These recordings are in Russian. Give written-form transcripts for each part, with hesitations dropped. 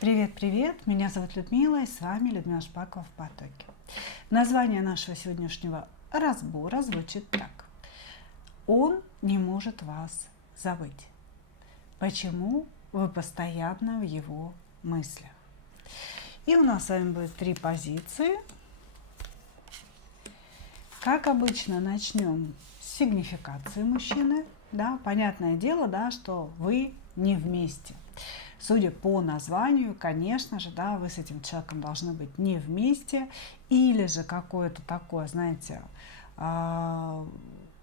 Привет-привет! Меня зовут Людмила, и с вами Людмила Шпакова в потоке. Название нашего сегодняшнего разбора звучит так. Он не может вас забыть. Почему вы постоянно в его мыслях? И у нас с вами будет 3 позиции. Как обычно, начнем с сигнификации мужчины. Да, понятное дело, да, что вы не вместе. Судя по названию, конечно же, да, вы с этим человеком должны быть не вместе, или же какое-то такое, знаете,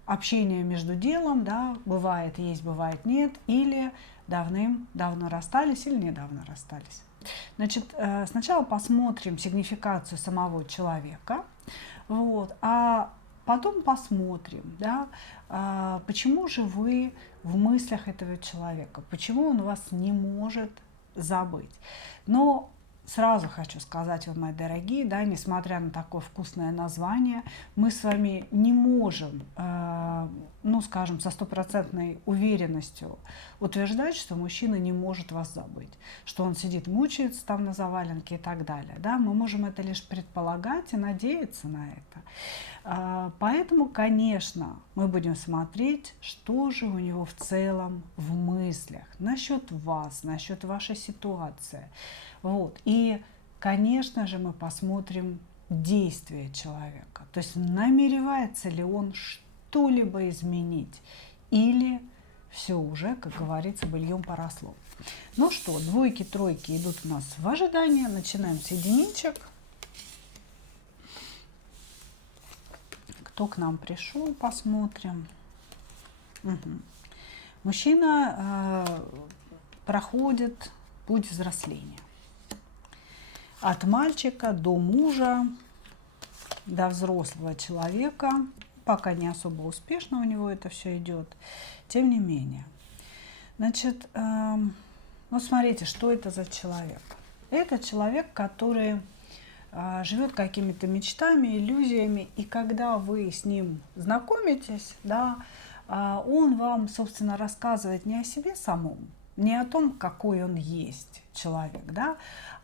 общение между делом, да, бывает есть, бывает нет, или давным-давно расстались, или недавно расстались. Значит, сначала посмотрим сигнификацию самого человека, вот, а потом посмотрим, да, почему же вы в мыслях этого человека, почему он вас не может забыть. Но сразу хочу сказать вам, мои дорогие, да, несмотря на такое вкусное название, мы с вами не можем, ну, скажем, со стопроцентной уверенностью утверждать, что мужчина не может вас забыть, что он сидит, мучается там на заваленке и так далее. Да? Мы можем это лишь предполагать и надеяться на это. Поэтому, конечно, мы будем смотреть, что же у него в целом в мыслях насчет вас, насчет вашей ситуации. Вот. И, конечно же, мы посмотрим действия человека. То есть намеревается ли он что-либо изменить или все уже, как говорится, быльем поросло. Ну что, двойки, тройки идут у нас в ожидании. Начинаем с единичек. Кто к нам пришел, посмотрим. Угу. Мужчина проходит путь взросления. От мальчика до мужа, до взрослого человека. Пока не особо успешно у него это все идет. Тем не менее. Значит, ну смотрите, что это за человек. Это человек, который живет какими-то мечтами, иллюзиями. И когда вы с ним знакомитесь, да, он вам, собственно, рассказывает не о себе самом, не о том, какой он есть человек, да,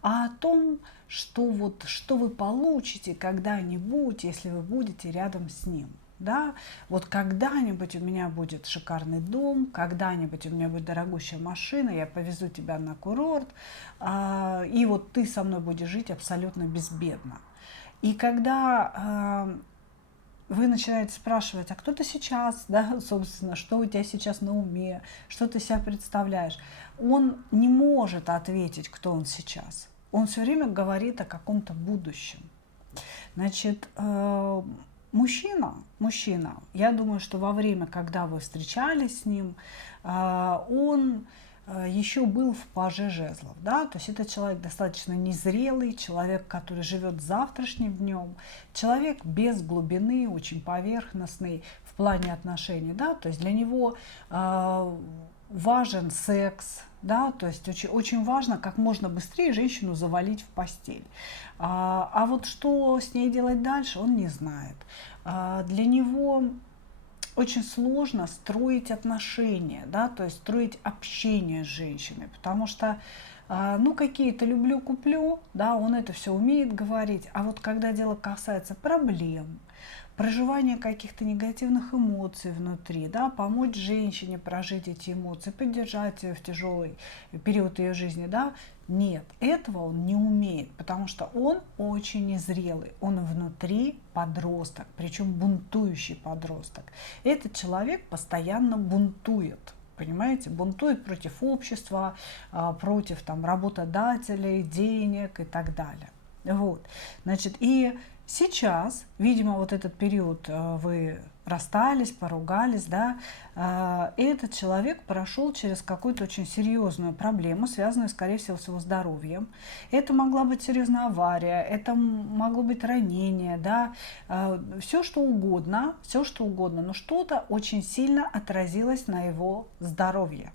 а о том, что вы получите когда-нибудь, если вы будете рядом с ним. Да, вот когда-нибудь у меня будет шикарный дом, когда-нибудь у меня будет дорогущая машина, я повезу тебя на курорт, и вот ты со мной будешь жить абсолютно безбедно. И когда вы начинаете спрашивать, а кто ты сейчас, да, собственно, что у тебя сейчас на уме, что ты себя представляешь, он не может ответить, кто он сейчас. Он все время говорит о каком-то будущем. Значит, мужчина, я думаю, что во время, когда вы встречались с ним, он еще был в паже жезлов, да, то есть это человек достаточно незрелый, человек, который живет завтрашним днем, человек без глубины, очень поверхностный в плане отношений, да, то есть для него важен секс, да, то есть очень важно как можно быстрее женщину завалить в постель. А вот что с ней делать дальше, он не знает. Для него очень сложно строить отношения, да, то есть строить общение с женщиной, потому что, ну, какие-то люблю-куплю, да, он это все умеет говорить, а вот когда дело касается проблем, проживания каких-то негативных эмоций внутри, да, помочь женщине прожить эти эмоции, поддержать ее в тяжелый период ее жизни, да, нет, этого он не умеет, потому что он очень незрелый, он внутри подросток, причем бунтующий подросток. Этот человек постоянно бунтует. Понимаете, бунтует против общества, против там, работодателей, денег и так далее. Вот. Значит, и сейчас, видимо, вот этот период вы расстались, поругались, да, этот человек прошел через какую-то очень серьезную проблему, связанную, скорее всего, с его здоровьем. Это могла быть серьезная авария, это могло быть ранение, да, все что угодно, но что-то очень сильно отразилось на его здоровье.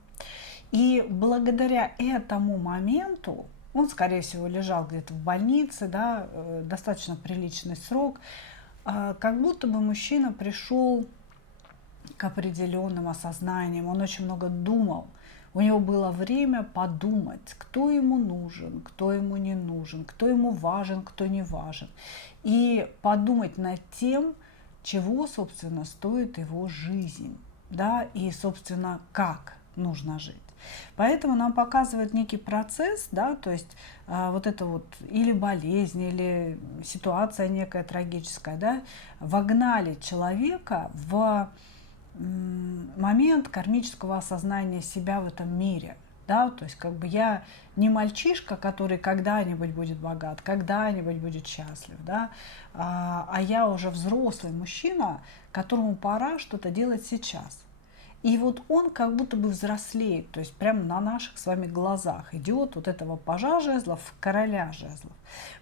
И благодаря этому моменту он, скорее всего, лежал где-то в больнице, да, достаточно приличный срок, как будто бы мужчина пришел к определенным осознаниям, он очень много думал, у него было время подумать, кто ему нужен, кто ему не нужен, кто ему важен, кто не важен. И подумать над тем, чего, собственно, стоит его жизнь, да, и, собственно, как нужно жить. Поэтому нам показывает некий процесс, да, то есть вот это вот или болезнь, или ситуация некая трагическая, да, вогнали человека в момент кармического осознания себя в этом мире. Да, то есть как бы я не мальчишка, который когда-нибудь будет богат, когда-нибудь будет счастлив, да, а я уже взрослый мужчина, которому пора что-то делать сейчас. И вот он как будто бы взрослеет, то есть прямо на наших с вами глазах идет вот этого пажа жезлов в короля жезлов.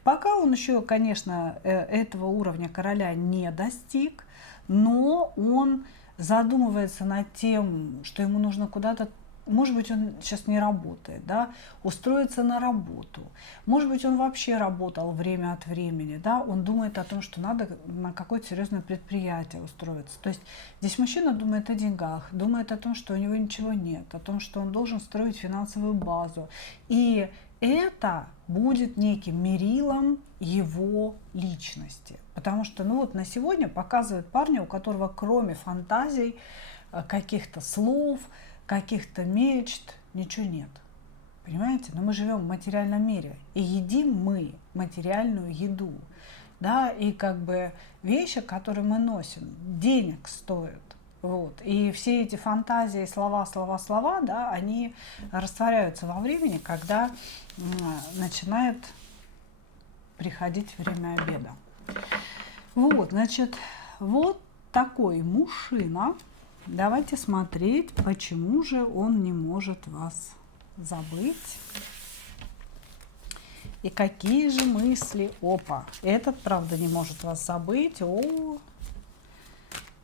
Пока он еще, конечно, этого уровня короля не достиг, но он задумывается над тем, что ему нужно куда-то, может быть, он сейчас не работает, да, устроиться на работу. Может быть, он вообще работал время от времени, да, он думает о том, что надо на какое-то серьезное предприятие устроиться. То есть здесь мужчина думает о деньгах, думает о том, что у него ничего нет, о том, что он должен строить финансовую базу. И это будет неким мерилом его личности. Потому что, ну вот на сегодня показывает парня, у которого кроме фантазий, каких-то слов, каких-то мечт, ничего нет. Понимаете? Но мы живем в материальном мире. И едим мы материальную еду. Да, и как бы вещи, которые мы носим, денег стоят. Вот. И все эти фантазии, слова, да, они растворяются во времени, когда начинает приходить время обеда. Вот, значит, вот такой мужчина. Давайте смотреть, почему же он не может вас забыть. И какие же мысли. Опа, этот, правда, не может вас забыть. О,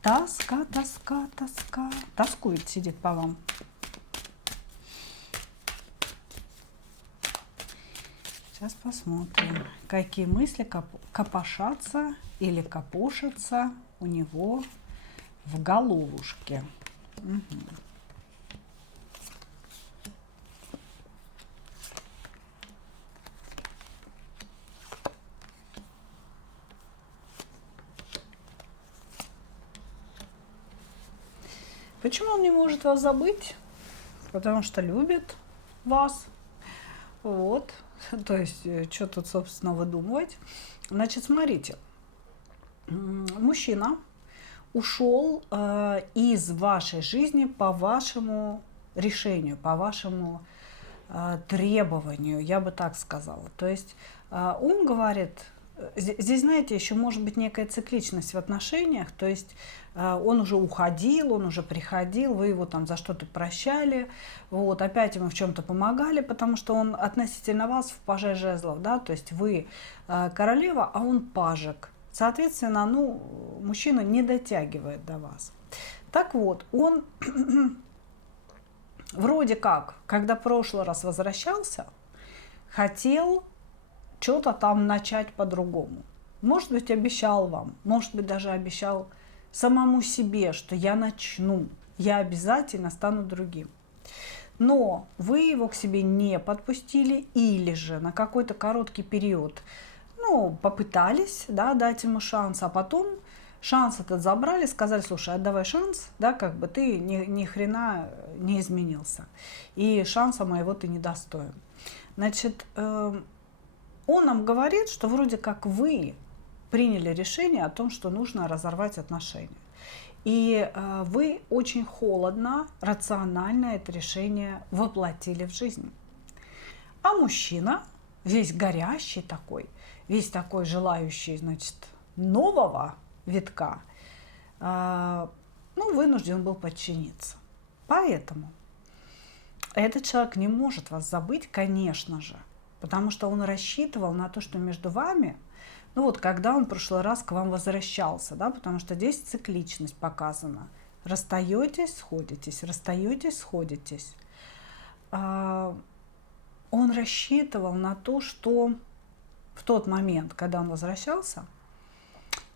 тоска, тоска, тоска. Тоскует, сидит по вам. Сейчас посмотрим, какие мысли копошатся или копошатся у него в головушке. Угу. Почему он не может вас забыть? Потому что любит вас. Вот. То есть, что тут, собственно, выдумывать? Значит, смотрите. Мужчина ушел из вашей жизни по вашему решению, по вашему требованию, я бы так сказала. То есть он говорит, здесь, знаете, еще может быть некая цикличность в отношениях, то есть он уже уходил, он уже приходил, вы его там за что-то прощали, вот, опять ему в чем-то помогали, потому что он относительно вас в паже жезлов, да, то есть вы королева, а он пажик. Соответственно, ну, мужчина не дотягивает до вас. Так вот, он вроде как, когда в прошлый раз возвращался, хотел что-то там начать по-другому. Может быть, обещал вам, может быть, даже обещал самому себе, что я начну, я обязательно стану другим. Но вы его к себе не подпустили или же на какой-то короткий период, ну, попытались, да, дать ему шанс, а потом шанс этот забрали, сказали, слушай, отдавай шанс, да, как бы ты ни хрена не изменился, и шанса моего ты недостоин. Значит, он нам говорит, что вроде как вы приняли решение о том, что нужно разорвать отношения. И вы очень холодно, рационально это решение воплотили в жизнь. А мужчина, весь горящий такой, весь такой желающий, значит, нового витка, ну, вынужден был подчиниться. Поэтому этот человек не может вас забыть, конечно же, потому что он рассчитывал на то, что между вами, ну вот когда он в прошлый раз к вам возвращался, да, потому что здесь цикличность показана. Расстаетесь, сходитесь, расстаетесь, сходитесь. Он рассчитывал на то, что в тот момент, когда он возвращался,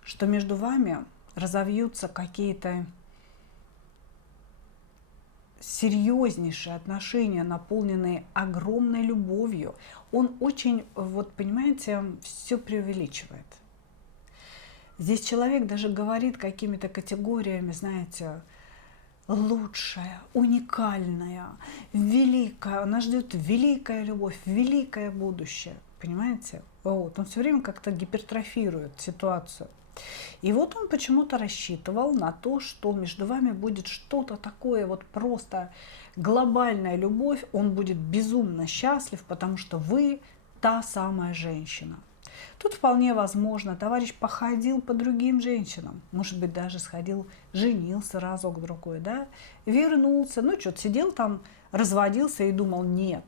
что между вами разовьются какие-то серьезнейшие отношения, наполненные огромной любовью. Он очень, вот понимаете, все преувеличивает. Здесь человек даже говорит какими-то категориями, знаете, лучшая, уникальная, великая. Нас ждет великая любовь, великое будущее. Понимаете? Вот. Он все время как-то гипертрофирует ситуацию. И вот он почему-то рассчитывал на то, что между вами будет что-то такое, вот просто глобальная любовь. Он будет безумно счастлив, потому что вы та самая женщина. Тут вполне возможно, товарищ походил по другим женщинам, может быть, даже сходил, женился разок-другой, да, вернулся, ну, что-то сидел там, разводился и думал, нет,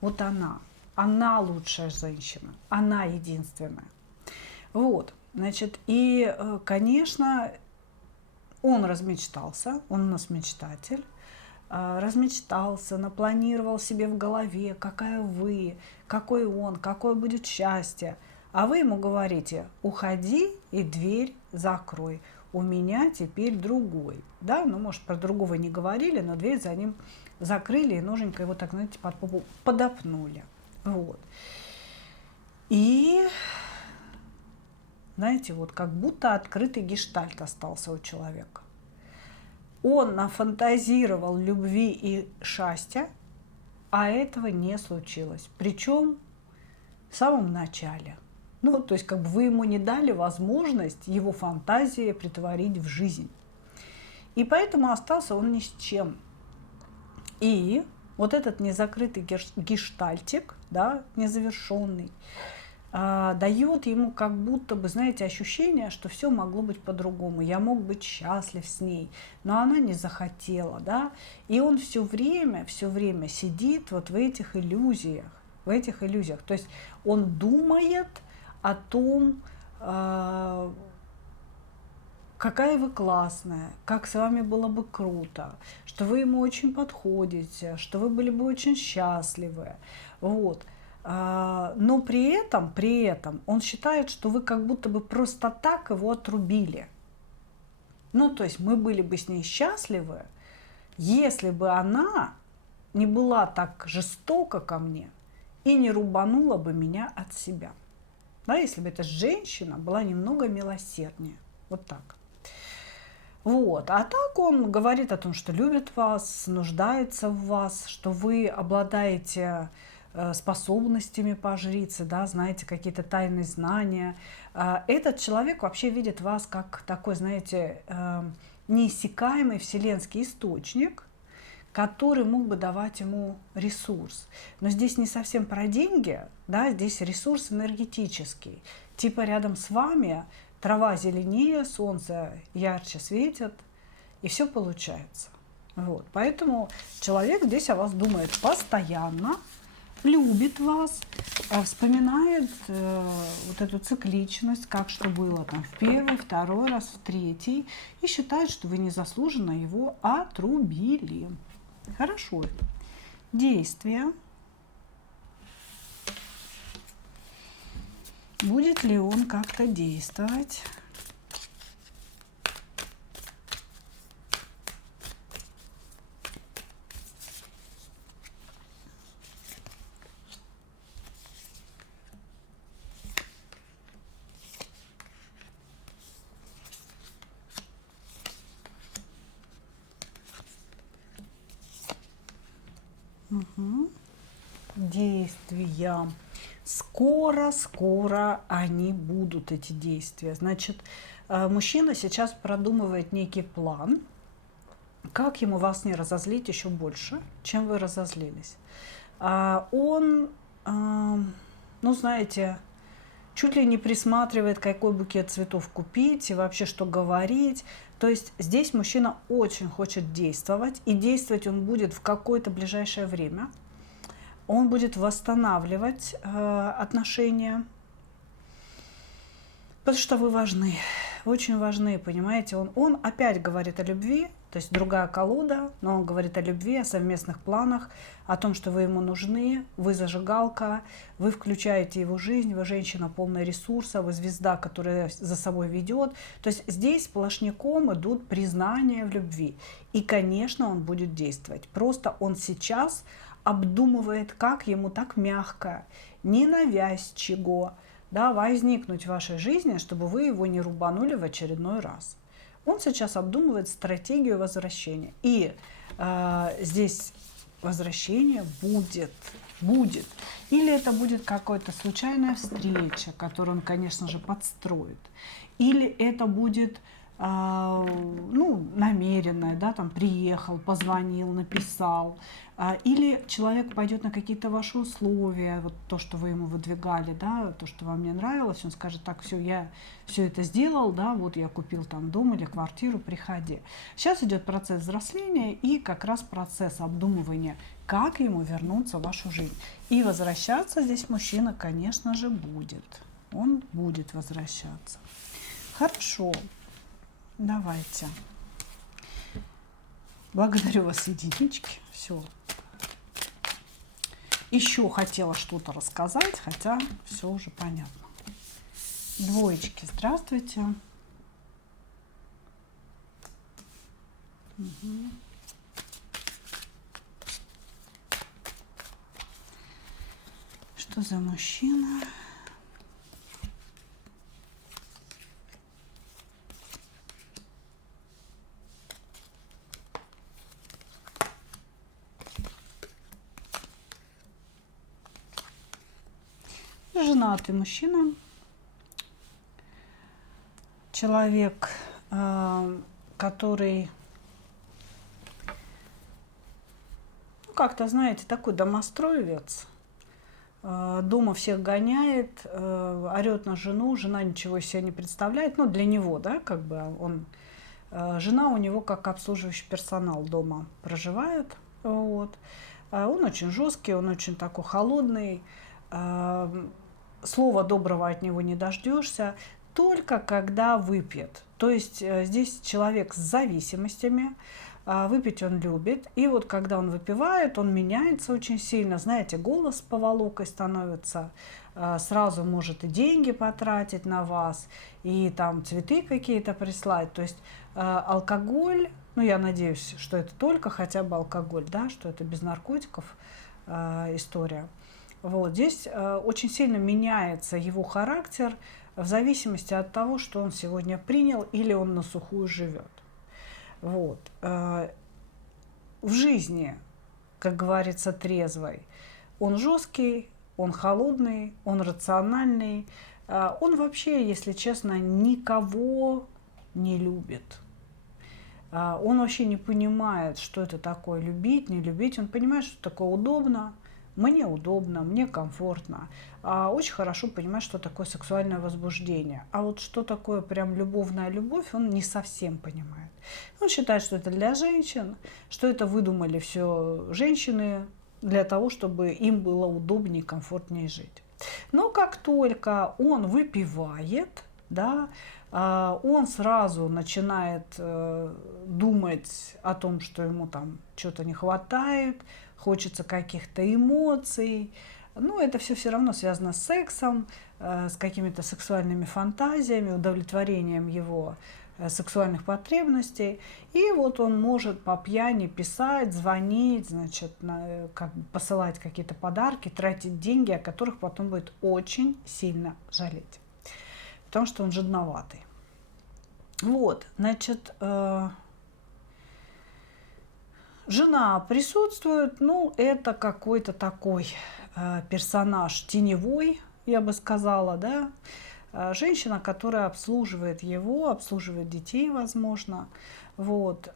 вот она лучшая женщина, она единственная. Вот, значит, и, конечно, он размечтался, он у нас мечтатель, размечтался, напланировал себе в голове, какая вы, какой он, какое будет счастье. А вы ему говорите, уходи и дверь закрой, у меня теперь другой. Да, ну, может, про другого не говорили, но дверь за ним закрыли и ноженько его так, знаете, под попу подопнули. Вот. И, знаете, вот как будто открытый гештальт остался у человека. Он нафантазировал любви и счастья, а этого не случилось. Причем в самом начале. Ну, то есть, как бы вы ему не дали возможность его фантазии притворить в жизнь. И поэтому остался он ни с чем. И вот этот незакрытый гештальтик, да, незавершенный, дает ему как будто бы, знаете, ощущение, что все могло быть по-другому. Я мог быть счастлив с ней, но она не захотела, да. И он все время сидит вот в этих иллюзиях, То есть он думает о том, какая вы классная, как с вами было бы круто, что вы ему очень подходите, что вы были бы очень счастливы. Вот. Но при этом он считает, что вы как будто бы просто так его отрубили. Ну, то есть мы были бы с ней счастливы, если бы она не была так жестока ко мне и не рубанула бы меня от себя. Да, если бы эта женщина была немного милосерднее. Вот так. Вот. А так он говорит о том, что любит вас, нуждается в вас, что вы обладаете способностями по жрице, да, знаете какие-то тайные знания. Этот человек вообще видит вас как такой, знаете, неиссякаемый вселенский источник, который мог бы давать ему ресурс. Но здесь не совсем про деньги, да, здесь ресурс энергетический. Типа рядом с вами трава зеленее, солнце ярче светит, и все получается. Вот. Поэтому человек здесь о вас думает постоянно, любит вас, вспоминает вот эту цикличность, как что было там в первый, второй раз, в третий, и считает, что вы незаслуженно его отрубили. Хорошо. Действие. Будет ли он как-то действовать? Угу. Действия. Скоро они будут, эти действия. Значит, мужчина сейчас продумывает некий план, как ему вас не разозлить еще больше, чем вы разозлились. Он, ну, знаете, чуть ли не присматривает, какой букет цветов купить и вообще что говорить. То есть здесь мужчина очень хочет действовать, и действовать он будет в какое-то ближайшее время. Он будет восстанавливать отношения, потому что вы важны, очень важны, понимаете. Он опять говорит о любви, то есть другая колода, но он говорит о любви, о совместных планах, о том, что вы ему нужны, вы зажигалка, вы включаете его жизнь, вы женщина полная ресурса, вы звезда, которая за собой ведет. То есть здесь сплошняком идут признания в любви. И, конечно, он будет действовать. Просто он сейчас обдумывает, как ему так мягко, ненавязчиво, да, возникнуть в вашей жизни, чтобы вы его не рубанули в очередной раз. Он сейчас обдумывает стратегию возвращения. И здесь возвращение будет. Или это будет какая-то случайная встреча, которую он, конечно же, подстроит. Или это будет намеренное, да, там приехал, позвонил, написал. Или человек пойдет на какие-то ваши условия, вот то, что вы ему выдвигали, да, то, что вам не нравилось, он скажет: так, все, я все это сделал, да, вот я купил там дом или квартиру, приходи. Сейчас идет процесс взросления и как раз процесс обдумывания, как ему вернуться в вашу жизнь. И возвращаться здесь мужчина, конечно же, будет. Он будет возвращаться. Хорошо. Давайте. Благодарю вас, единички. Все. Еще хотела что-то рассказать, хотя все уже понятно. Двоечки, здравствуйте. Угу. Что за мужчина? Женатый мужчина, человек, который, как-то, знаете, такой домостроевец, дома всех гоняет, орет на жену, жена ничего из себя не представляет, ну, для него, да, как бы он, жена у него как обслуживающий персонал дома проживает, вот. Он очень жесткий, он очень такой холодный, слова доброго от него не дождешься, только когда выпьет. То есть здесь человек с зависимостями, выпить он любит. И вот когда он выпивает, он меняется очень сильно. Знаете, голос поволокой становится, сразу может и деньги потратить на вас, и там цветы какие-то прислать. То есть алкоголь, ну я надеюсь, что это только хотя бы алкоголь, да, что это без наркотиков история. Вот здесь очень сильно меняется его характер в зависимости от того, что он сегодня принял или он на сухую живет. Вот. В жизни, как говорится, трезвой, он жесткий, он холодный, он рациональный, он вообще, если честно, никого не любит. Он вообще не понимает, что это такое любить, не любить. Он понимает, что такое удобно. Мне удобно, мне комфортно. Очень хорошо понимает, что такое сексуальное возбуждение. А вот что такое прям любовная любовь, он не совсем понимает. Он считает, что это для женщин, что это выдумали все женщины для того, чтобы им было удобнее и комфортнее жить. Но как только он выпивает, да, он сразу начинает думать о том, что ему там что-то не хватает, хочется каких-то эмоций. Ну, это все равно связано с сексом, с какими-то сексуальными фантазиями, удовлетворением его сексуальных потребностей. И вот он может по пьяни писать, звонить, значит, посылать какие-то подарки, тратить деньги, о которых потом будет очень сильно жалеть. Потому что он жадноватый. Вот, значит, жена присутствует, ну, это какой-то такой персонаж теневой, я бы сказала, да, женщина, которая обслуживает его, обслуживает детей, возможно, вот,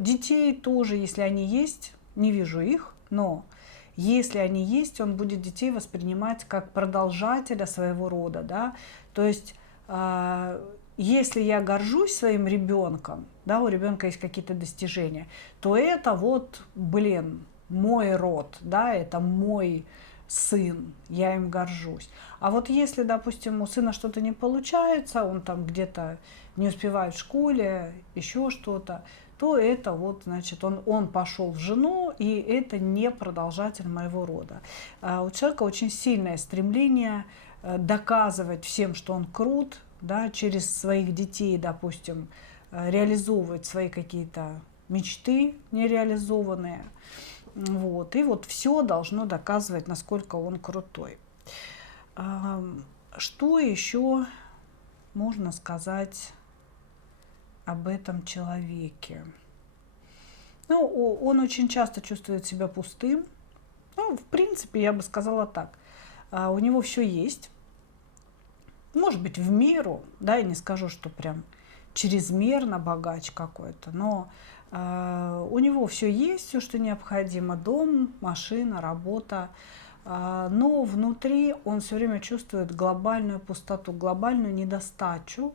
детей тоже, если они есть, не вижу их, но если они есть, он будет детей воспринимать как продолжателя своего рода, да, то есть если я горжусь своим ребенком, да, у ребенка есть какие-то достижения, то это вот, мой род, да, это мой сын, я им горжусь. А вот если, допустим, у сына что-то не получается, он там где-то не успевает в школе, еще что-то, то это вот, значит, он пошел в жену, и это не продолжатель моего рода. У человека очень сильное стремление доказывать всем, что он крут, да, через своих детей, допустим, реализовывать свои какие-то мечты нереализованные. Вот. И вот все должно доказывать, насколько он крутой. Что еще можно сказать об этом человеке? Ну, он очень часто чувствует себя пустым. Ну, в принципе, я бы сказала так. У него все есть. Может быть, в меру, да, я не скажу, что прям чрезмерно богач какой-то, но у него все есть, все, что необходимо: дом, машина, работа. Но внутри он все время чувствует глобальную пустоту, глобальную недостачу.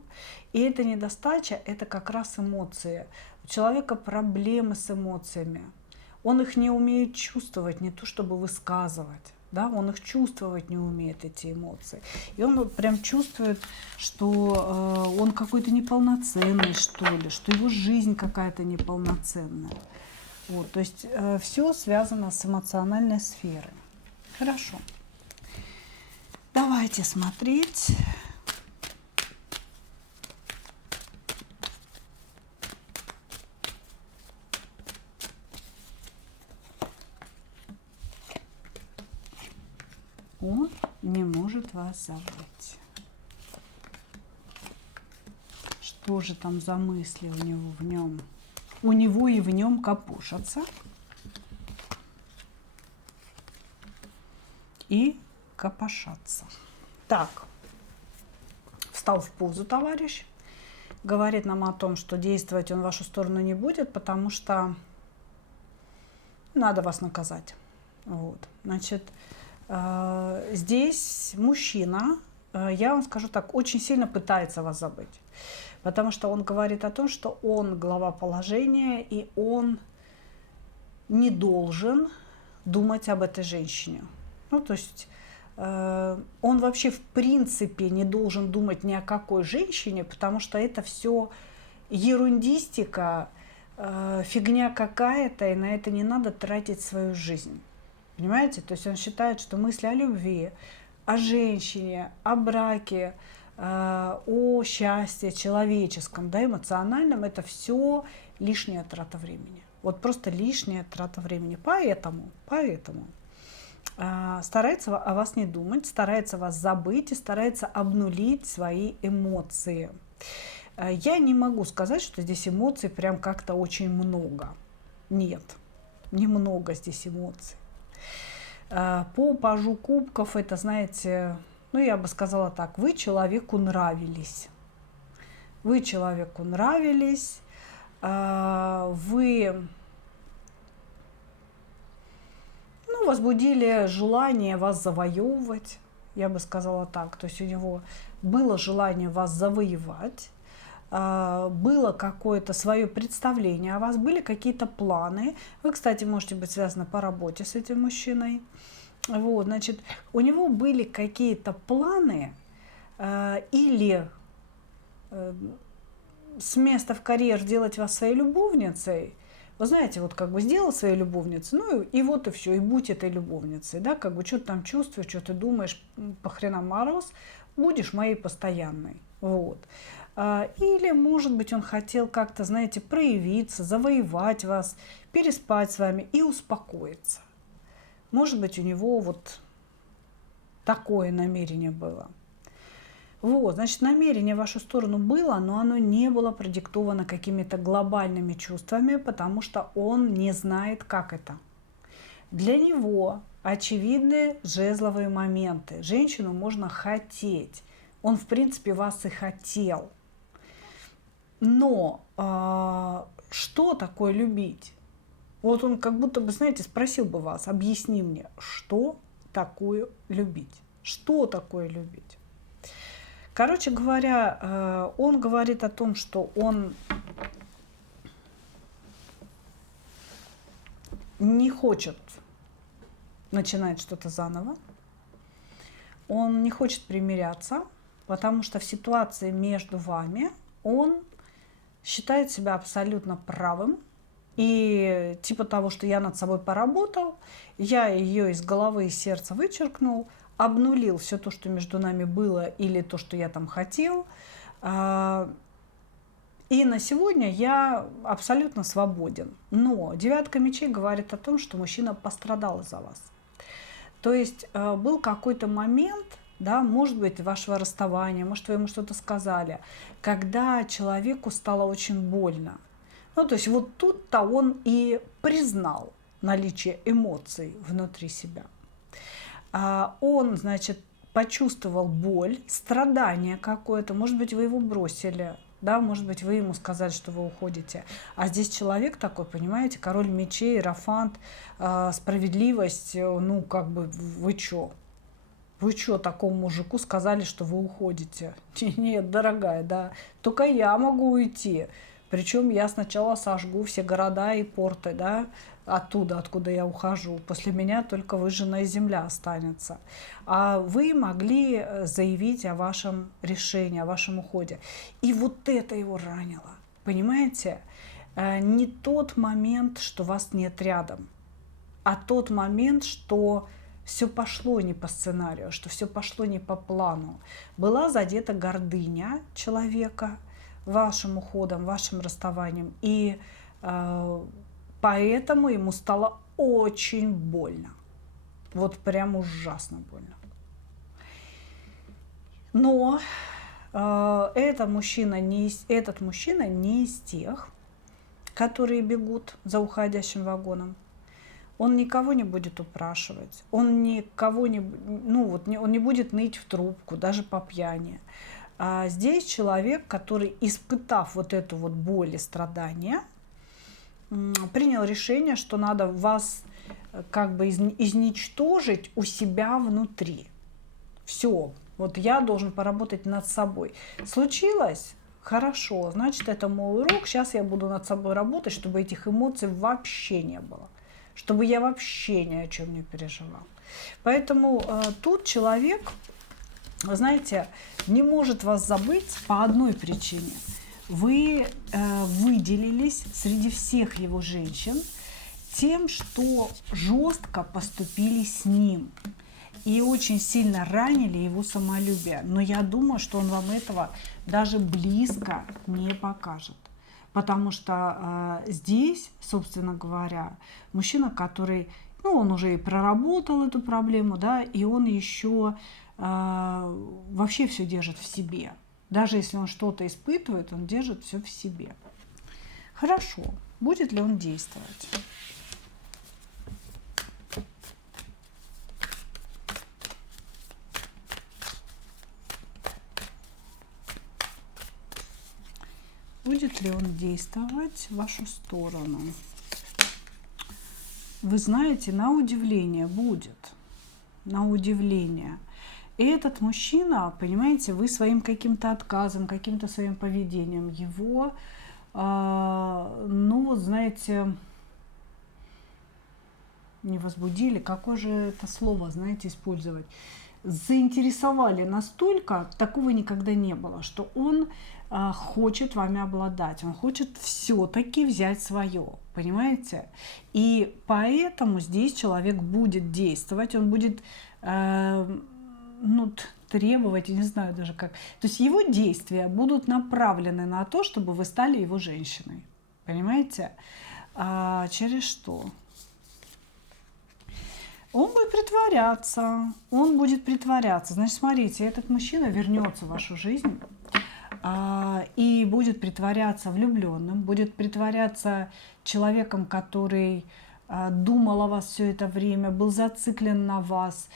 И эта недостача – это как раз эмоции. У человека проблемы с эмоциями. Он их не умеет чувствовать, не то чтобы высказывать. Да? Он их чувствовать не умеет, эти эмоции. И он вот прям чувствует, что он какой-то неполноценный, что ли, что его жизнь какая-то неполноценная. Вот, то есть все связано с эмоциональной сферой. Хорошо. Давайте смотреть. Он не может вас забыть. Что же там за мысли у него в нем? У него и в нем копошатся. И копошатся. Так, встал в позу товарищ. Говорит нам о том, что действовать он в вашу сторону не будет, потому что надо вас наказать. Вот. Значит, здесь мужчина, я вам скажу так, очень сильно пытается вас забыть. Потому что он говорит о том, что он глава положения, и он не должен думать об этой женщине. Ну, то есть он вообще в принципе не должен думать ни о какой женщине, потому что это все ерундистика, фигня какая-то, и на это не надо тратить свою жизнь. Понимаете? То есть он считает, что мысли о любви, о женщине, о браке, о счастье человеческом, да, эмоциональном, это все лишняя трата времени. Вот просто лишняя трата времени. Поэтому старается о вас не думать, старается вас забыть и старается обнулить свои эмоции. Я не могу сказать, что здесь эмоций прям как-то очень много. Нет, немного здесь эмоций. По пажу кубков это, знаете, ну я бы сказала так, вы человеку нравились. Вы человеку нравились, вы возбудили желание вас завоевывать, я бы сказала так. То есть у него было желание вас завоевать, было какое-то свое представление о вас, были какие-то планы. Вы, кстати, можете быть связаны по работе с этим мужчиной. Вот, значит, у него были какие-то планы или с места в карьер делать вас своей любовницей. Вы знаете, вот как бы сделал своей любовницей, ну и вот и все, и будь этой любовницей, да, как бы что ты там чувствуешь, что ты думаешь, по хренам мороз, будешь моей постоянной, вот. Или, может быть, он хотел как-то, знаете, проявиться, завоевать вас, переспать с вами и успокоиться. Может быть, у него вот такое намерение было. Вот, значит, намерение в вашу сторону было, но оно не было продиктовано какими-то глобальными чувствами, потому что он не знает, как это. Для него очевидны жезловые моменты. Женщину можно хотеть. Он, в принципе, вас и хотел. Но что такое любить? Вот он как будто бы, знаете, спросил бы вас, объясни мне, что такое любить? Что такое любить? Короче говоря, он говорит о том, что он не хочет начинать что-то заново, он не хочет примиряться, потому что в ситуации между вами он считает себя абсолютно правым. И типа того, что я над собой поработал, я ее из головы и сердца вычеркнул, обнулил все то, что между нами было, или то, что я там хотел. И на сегодня я абсолютно свободен. Но девятка мечей говорит о том, что мужчина пострадал из-за вас. То есть был какой-то момент, да, может быть, вашего расставания, может, вы ему что-то сказали, когда человеку стало очень больно. Ну, то есть вот тут-то он и признал наличие эмоций внутри себя. Он, значит, почувствовал боль, страдание какое-то, может быть, вы его бросили, да, может быть, вы ему сказали, что вы уходите. А здесь человек такой, понимаете, король мечей, иерофант, справедливость, ну, как бы, вы чё? Вы что, такому мужику сказали, что вы уходите? Нет, дорогая, да, только я могу уйти. Причем я сначала сожгу все города и порты, да, оттуда, откуда я ухожу. После меня только выжженная земля останется. А вы могли заявить о вашем решении, о вашем уходе. И вот это его ранило. Понимаете? Не тот момент, что вас нет рядом, а тот момент, что все пошло не по сценарию, что все пошло не по плану. Была задета гордыня человека вашим уходом, вашим расставанием. И поэтому ему стало очень больно. Вот прям ужасно больно. Но этот мужчина не из тех, которые бегут за уходящим вагоном. Он никого не будет упрашивать, он никого не, он не будет ныть в трубку, даже по пьяни. А здесь человек, который, испытав вот эту вот боль и страдания, принял решение, что надо вас как бы изничтожить у себя внутри. Все, вот я должен поработать над собой. Случилось? Хорошо, значит, это мой урок, сейчас я буду над собой работать, чтобы этих эмоций вообще не было, чтобы я вообще ни о чем не переживал. Поэтому тут человек, вы знаете, не может вас забыть по одной причине. Вы выделились среди всех его женщин тем, что жестко поступили с ним и очень сильно ранили его самолюбие. Но я думаю, что он вам этого даже близко не покажет. Потому что здесь, собственно говоря, мужчина, который, он уже и проработал эту проблему, да, и он еще вообще все держит в себе. Даже если он что-то испытывает, он держит все в себе. Хорошо. Будет ли он действовать? Будет ли он действовать в вашу сторону? Вы знаете, на удивление будет. На удивление. И этот мужчина, понимаете, вы своим каким-то отказом, каким-то своим поведением его, знаете, не возбудили, какое же это слово, знаете, использовать, заинтересовали настолько, такого никогда не было, что он хочет вами обладать, он хочет все-таки взять свое, понимаете? И поэтому здесь человек будет действовать, он будет требовать, я не знаю даже как. То есть его действия будут направлены на то, чтобы вы стали его женщиной. Понимаете? Через что? Он будет притворяться. Он будет притворяться. Значит, смотрите, этот мужчина вернется в вашу жизнь и будет притворяться влюбленным, будет притворяться человеком, который думал о вас все это время, был зациклен на вас,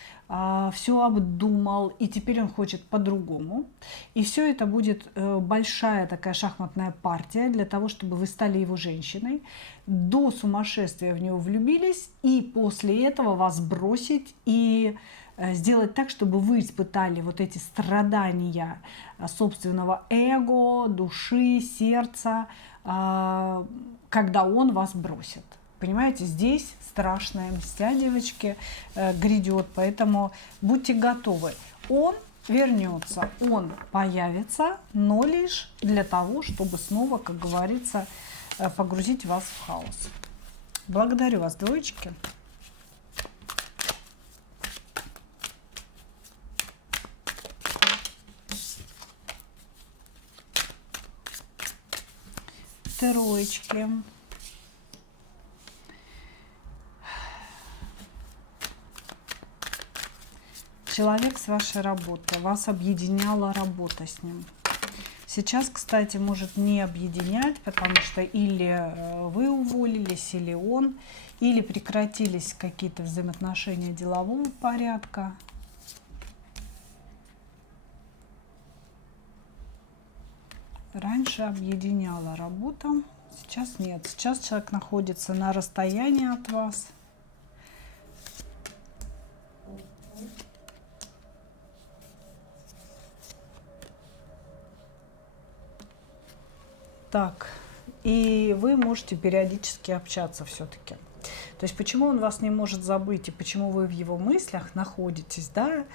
все обдумал, и теперь он хочет по-другому. И все это будет большая такая шахматная партия для того, чтобы вы стали его женщиной, до сумасшествия в него влюбились, и после этого вас бросить и сделать так, чтобы вы испытали вот эти страдания собственного эго, души, сердца, когда он вас бросит. Понимаете, здесь страшная мстя, девочки, грядет, поэтому будьте готовы. Он вернется, он появится, но лишь для того, чтобы снова, как говорится, погрузить вас в хаос. Благодарю вас, двоечки. Троечки. Человек с вашей работы. Вас объединяла работа с ним. Сейчас, кстати, может не объединять, потому что или вы уволились, или он, или прекратились какие-то взаимоотношения делового порядка. Раньше объединяла работа, сейчас нет. Сейчас человек находится на расстоянии от вас. Так, и вы можете периодически общаться все-таки. То есть почему он вас не может забыть и почему вы в его мыслях находитесь, да,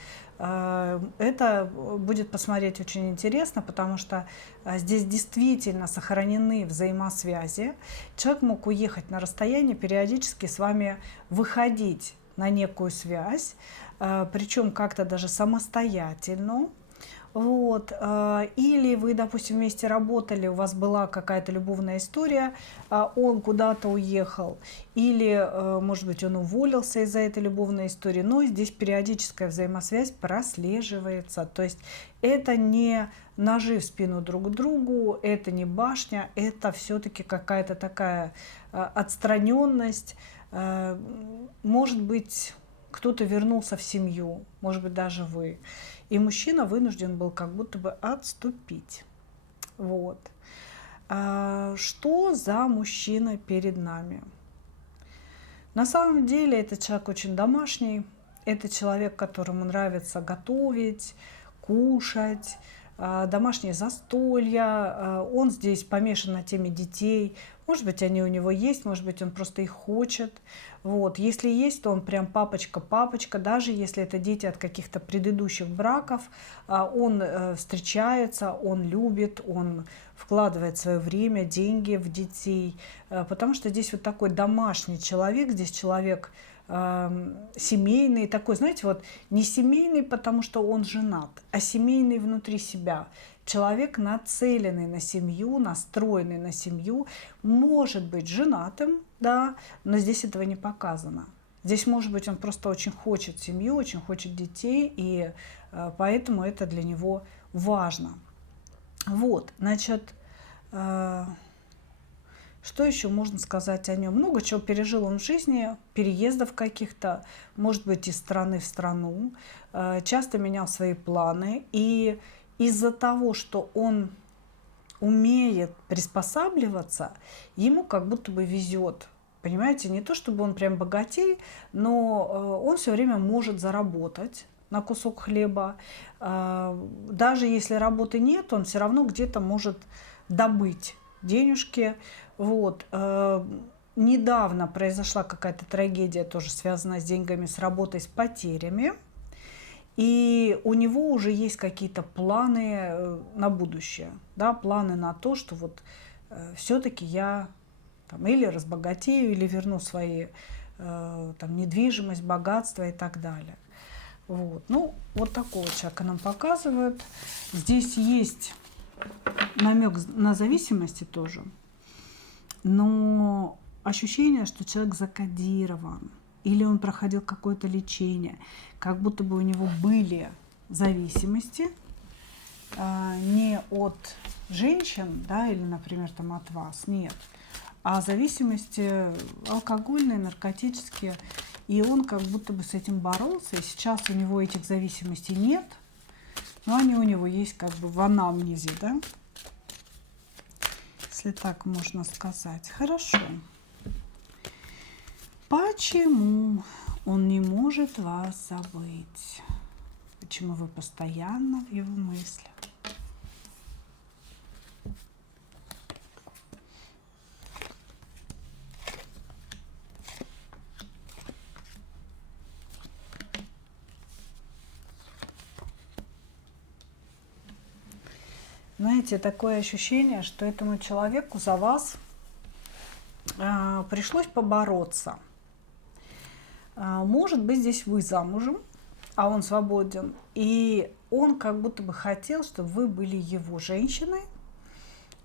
это будет посмотреть очень интересно, потому что здесь действительно сохранены взаимосвязи. Человек мог уехать на расстояние, периодически с вами выходить на некую связь, причем как-то даже самостоятельно. Вот. Или вы, допустим, вместе работали, у вас была какая-то любовная история, он куда-то уехал, или, может быть, он уволился из-за этой любовной истории, но здесь периодическая взаимосвязь прослеживается. То есть это не ножи в спину друг другу, это не башня, это все-таки какая-то такая отстраненность. Может быть, кто-то вернулся в семью, может быть, даже вы. И мужчина вынужден был как будто бы отступить. Вот. Что за мужчина перед нами? На самом деле это человек очень домашний. Это человек, которому нравится готовить, кушать, домашние застолья. Он здесь помешан на теме детей. Может быть, они у него есть, может быть, он просто их хочет. Вот. Если есть, то он прям папочка-папочка. Даже если это дети от каких-то предыдущих браков, он встречается, он любит, он вкладывает свое время, деньги в детей. Потому что здесь вот такой домашний человек, здесь человек семейный, такой, знаете, вот не семейный, потому что он женат, а семейный внутри себя. Человек, нацеленный на семью, настроенный на семью, может быть женатым, да, но здесь этого не показано. Здесь, может быть, он просто очень хочет семью, очень хочет детей, и поэтому это для него важно. Вот, значит, что еще можно сказать о нем? Много чего пережил он в жизни, переездов каких-то, может быть, из страны в страну, часто менял свои планы, и из-за того, что он умеет приспосабливаться, ему как будто бы везет. Понимаете, не то чтобы он прям богатей, но он все время может заработать на кусок хлеба. Даже если работы нет, он все равно где-то может добыть денежки. Вот. Недавно произошла какая-то трагедия, тоже связанная с деньгами, с работой, с потерями. И у него уже есть какие-то планы на будущее, да, планы на то, что вот все-таки я там, или разбогатею, или верну свои там, недвижимость, богатство и так далее. Вот. Ну, вот такого человека нам показывают. Здесь есть намек на зависимости тоже, но ощущение, что человек закодирован, или он проходил какое-то лечение, как будто бы у него были зависимости не от женщин, да, или, например, там, от вас, нет, а зависимости алкогольные, наркотические, и он как будто бы с этим боролся, и сейчас у него этих зависимостей нет, но они у него есть как бы в анамнезе, да, если так можно сказать. Хорошо. Почему он не может вас забыть? Почему вы постоянно в его мыслях? Знаете, такое ощущение, что этому человеку за вас пришлось побороться. Может быть, здесь вы замужем, а он свободен, и он как будто бы хотел, чтобы вы были его женщиной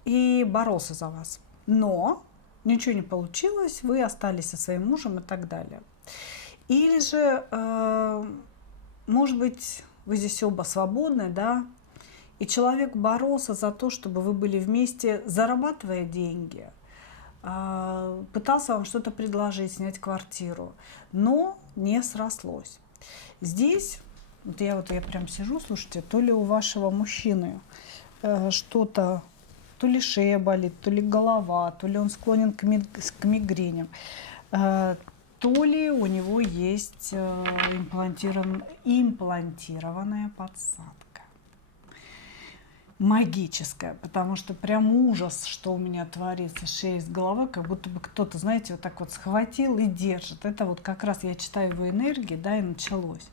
и боролся за вас. Но ничего не получилось, вы остались со своим мужем и так далее. Или же, может быть, вы здесь оба свободны, да, и человек боролся за то, чтобы вы были вместе, зарабатывая деньги, пытался вам что-то предложить, снять квартиру, но не срослось. Здесь, вот я прям сижу, слушайте, то ли у вашего мужчины что-то, то ли шея болит, то ли голова, то ли он склонен к мигреням, то ли у него есть имплантированная подсадка. Магическая, потому что прям ужас, что у меня творится, шея с головой, как будто бы кто-то, знаете, вот так вот схватил и держит. Это вот как раз я читаю его энергии, да, и началось.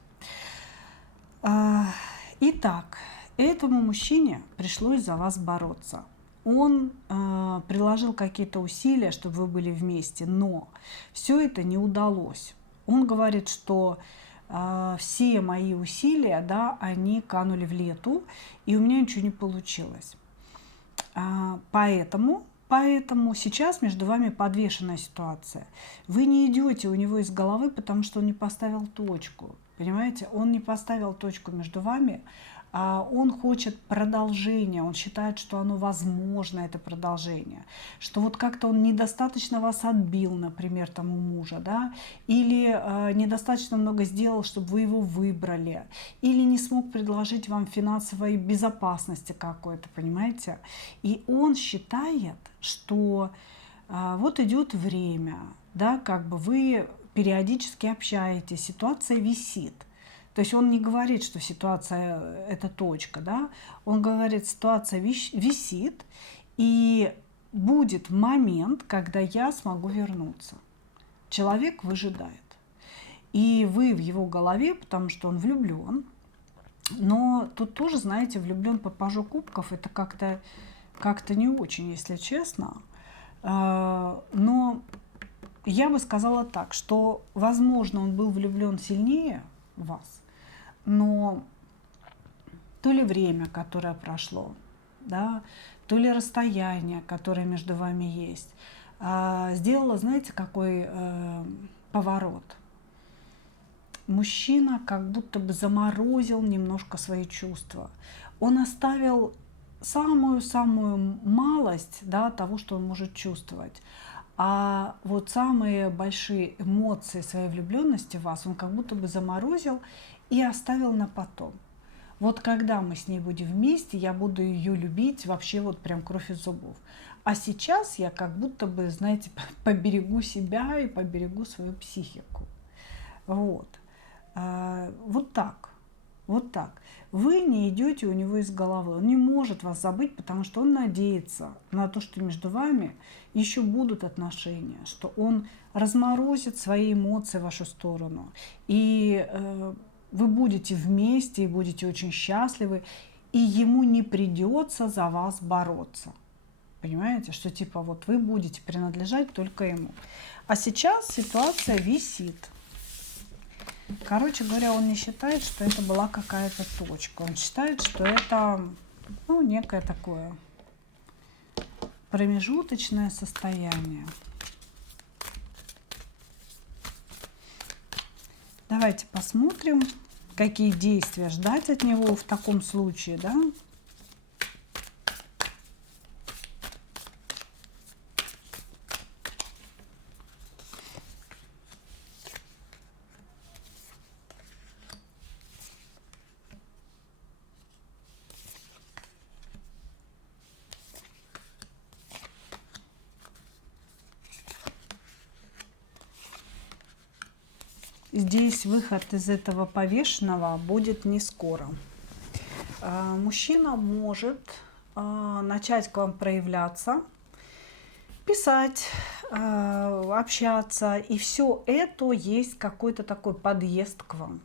Итак, этому мужчине пришлось за вас бороться. Он приложил какие-то усилия, чтобы вы были вместе, но все это не удалось. Он говорит, что все мои усилия, да, они канули в лету, и у меня ничего не получилось. Поэтому сейчас между вами подвешенная ситуация. Вы не идете у него из головы, потому что он не поставил точку. Понимаете, он не поставил точку между вами, он хочет продолжения, он считает, что оно возможно, это продолжение, что вот как-то он недостаточно вас отбил, например, там у мужа, да, или недостаточно много сделал, чтобы вы его выбрали, или не смог предложить вам финансовой безопасности какой-то, понимаете, и он считает, что вот идет время, да, как бы вы периодически общаетесь, ситуация висит. То есть он не говорит, что ситуация – это точка, да? Он говорит, ситуация висит, и будет момент, когда я смогу вернуться. Человек выжидает. И вы в его голове, потому что он влюблен, но тут тоже, знаете, влюблен по пажу кубков, это как-то не очень, если честно. Но я бы сказала так, что, возможно, он был влюблен сильнее вас, но то ли время, которое прошло, да, то ли расстояние, которое между вами есть, сделало, знаете, какой поворот. Мужчина как будто бы заморозил немножко свои чувства. Он оставил самую-самую малость, да, того, что он может чувствовать. А вот самые большие эмоции своей влюбленности в вас он как будто бы заморозил и оставил на потом. Вот когда мы с ней будем вместе, я буду ее любить вообще вот прям кровь из зубов. А сейчас я как будто бы, знаете, поберегу себя и поберегу свою психику. Вот. Вот так. Вот так. Вы не идете у него из головы. Он не может вас забыть, потому что он надеется на то, что между вами еще будут отношения, что он разморозит свои эмоции в вашу сторону. И вы будете вместе, и будете очень счастливы, и ему не придется за вас бороться. Понимаете, что типа вот вы будете принадлежать только ему. А сейчас ситуация висит. Короче говоря, он не считает, что это была какая-то точка. Он считает, что это, ну, некое такое промежуточное состояние. Давайте посмотрим, какие действия ждать от него в таком случае, да? Здесь выход из этого повешенного будет не скоро. Мужчина может начать к вам проявляться, писать, общаться, и все это есть какой-то такой подъезд к вам.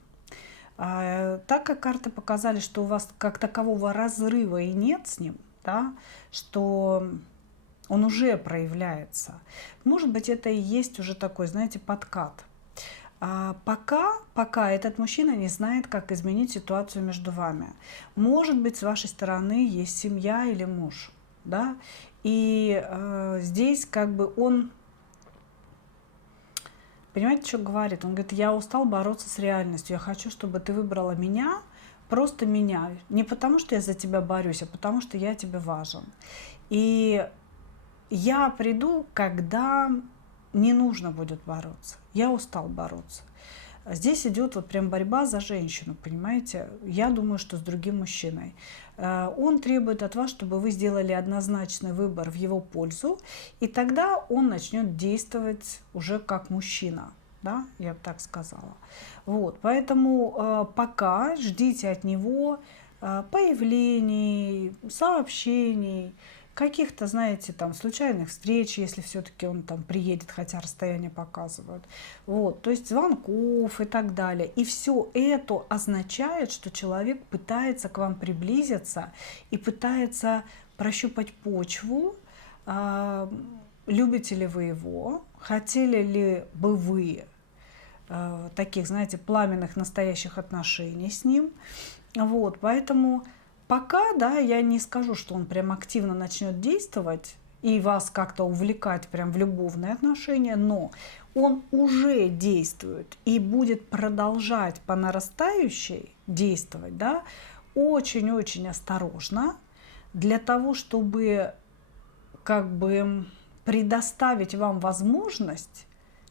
Так как карты показали, что у вас как такового разрыва и нет с ним, да, что он уже проявляется. Может быть, это и есть уже такой, знаете, подкат. А пока этот мужчина не знает, как изменить ситуацию между вами. Может быть, с вашей стороны есть семья или муж, да, и здесь как бы он, понимаете, что говорит? Он говорит: я устал бороться с реальностью, я хочу, чтобы ты выбрала меня, просто меня. Не потому, что я за тебя борюсь, а потому, что я тебе важен. И я приду, когда не нужно будет бороться. Я устал бороться. Здесь идет вот прям борьба за женщину, понимаете? Я думаю, что с другим мужчиной. Он требует от вас, чтобы вы сделали однозначный выбор в его пользу, и тогда он начнет действовать уже как мужчина, да, я бы так сказала. Вот, поэтому пока ждите от него появлений, сообщений, каких-то, знаете, там случайных встреч, если все-таки он там приедет, хотя расстояние показывают, вот, то есть звонков и так далее. И все это означает, что человек пытается к вам приблизиться и пытается прощупать почву, любите ли вы его, хотели ли бы вы таких, знаете, пламенных настоящих отношений с ним. Вот, поэтому пока, да, я не скажу, что он прям активно начнет действовать и вас как-то увлекать прям в любовные отношения, но он уже действует и будет продолжать по нарастающей действовать, да, очень-очень осторожно, для того, чтобы как бы предоставить вам возможность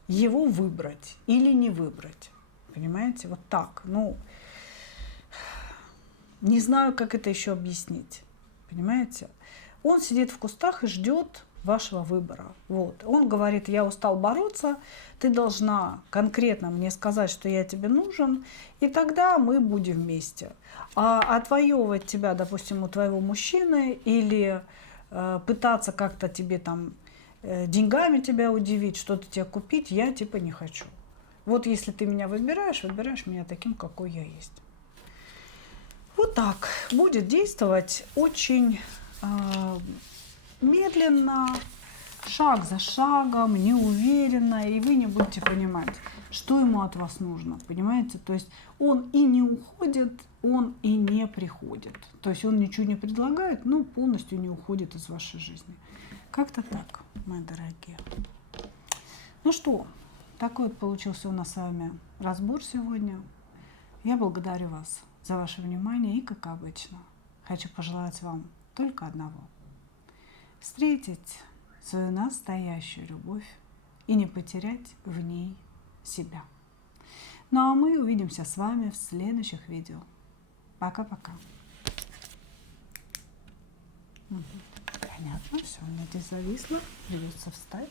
его выбрать или не выбрать. Понимаете, вот так. Ну, не знаю, как это еще объяснить. Понимаете? Он сидит в кустах и ждет вашего выбора. Вот. Он говорит: я устал бороться, ты должна конкретно мне сказать, что я тебе нужен, и тогда мы будем вместе. А отвоевывать тебя, допустим, у твоего мужчины или пытаться как-то тебе там деньгами тебя удивить, что-то тебе купить, я типа не хочу. Вот если ты меня выбираешь меня таким, какой я есть. Вот так будет действовать очень медленно, шаг за шагом, неуверенно, и вы не будете понимать, что ему от вас нужно, понимаете? То есть он и не уходит, он и не приходит. То есть он ничего не предлагает, но полностью не уходит из вашей жизни. Как-то так, мои дорогие. Ну что, такой вот получился у нас с вами разбор сегодня. Я благодарю вас за ваше внимание и, как обычно, хочу пожелать вам только одного: встретить свою настоящую любовь и не потерять в ней себя. Ну а мы увидимся с вами в следующих видео. Пока-пока. Понятно, все, у меня здесь зависло, придется встать.